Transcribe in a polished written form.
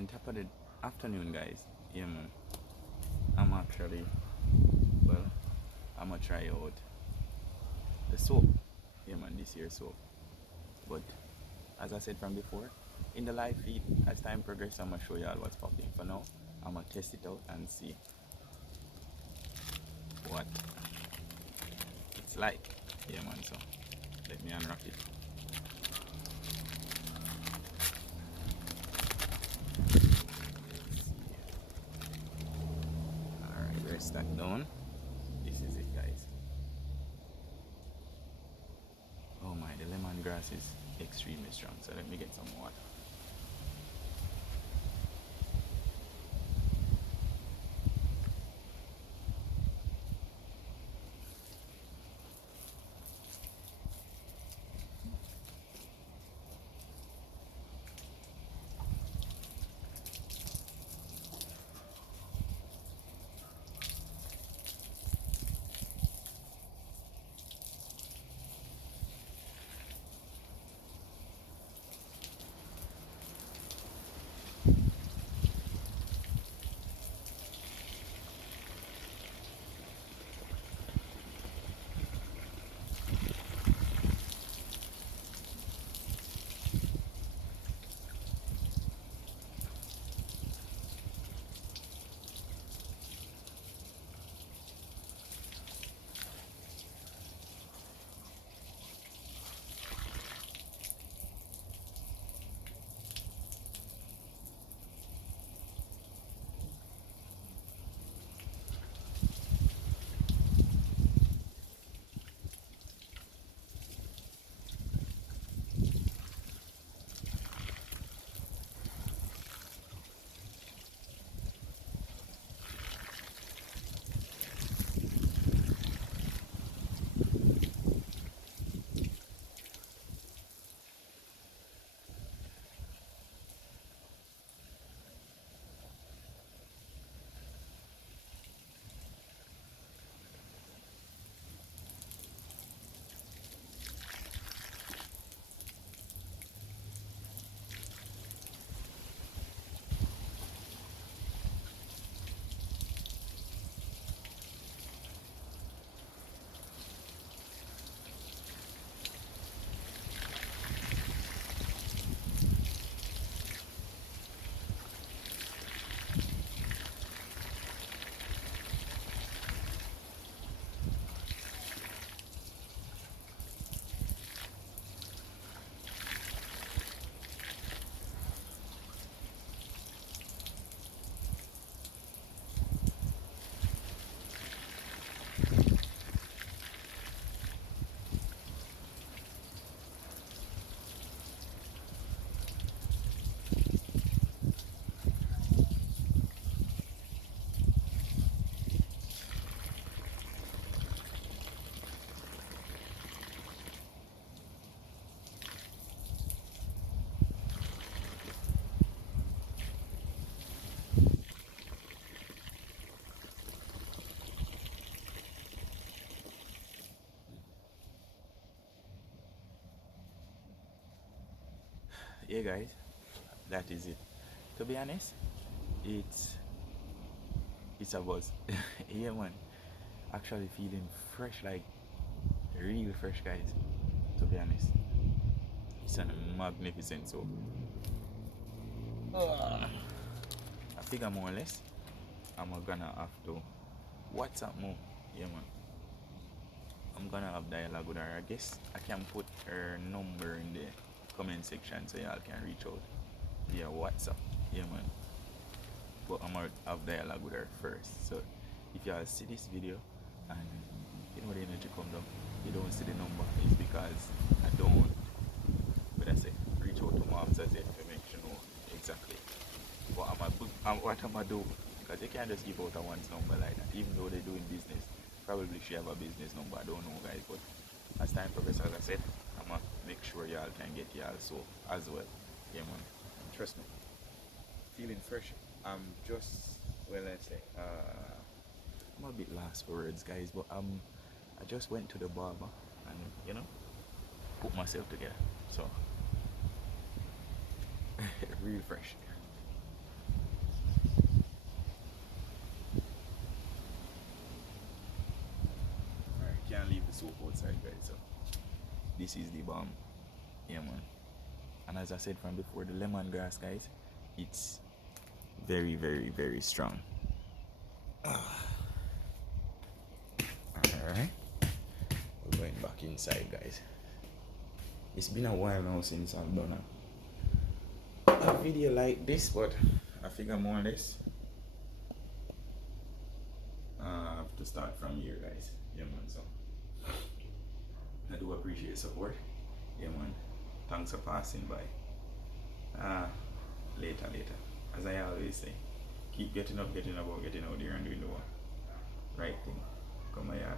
on top of the afternoon, guys, yeah, man, I'm actually, well, I'm gonna try out the soap, yeah, man, this year soap. But as I said from before, in the live feed, as time progresses, I'm gonna show y'all what's popping. For now, I'm gonna test it out and see what it's like. Yeah, man, so let me unwrap it. Alright, rest that down. This is it, guys. Oh my, the lemongrass is extremely strong, so let me get some water. Yeah, guys, that is it. To be honest, it's it's a buzz. Yeah, man. Actually feeling fresh, like real fresh, guys. To be honest, it's a magnificent soap. I figure more or less, I'm gonna have to WhatsApp more. Yeah, man. I'm gonna have dialogue with her. I guess I can put her number in the comment section so y'all can reach out via WhatsApp. Yeah, man. But I'm gonna have dialogue with her first. So if y'all see this video and you know the energy come down, you don't see the number, it's because I don't, but I say, reach out to moms as if to make sure know exactly what I'm gonna do. Because you can't just give out a one's number like that, even though they're doing business. Probably she have a business number, I don't know, guys, but as time progresses, as I said, I'm gonna make sure y'all can get y'all so as well. Yeah, man. Trust me. Feeling fresh. I'm just, well, let's say, I'm a bit lost for words, guys, but I just went to the barber and, you know, put myself together. So, real fresh. inside, guys. So this is the bomb. Yeah, man. And as I said from before, the lemongrass, guys, it's very, very, very strong. Alright. We're going back inside, guys. It's been a while now since I've done a video like this, but I figure more or less I have to start from here, guys. Yeah, man. So I do appreciate support. Yeah, man. Thanks for passing by. Later, later. As I always say, keep getting up, getting about, getting out there and doing the right thing. Come on, yeah.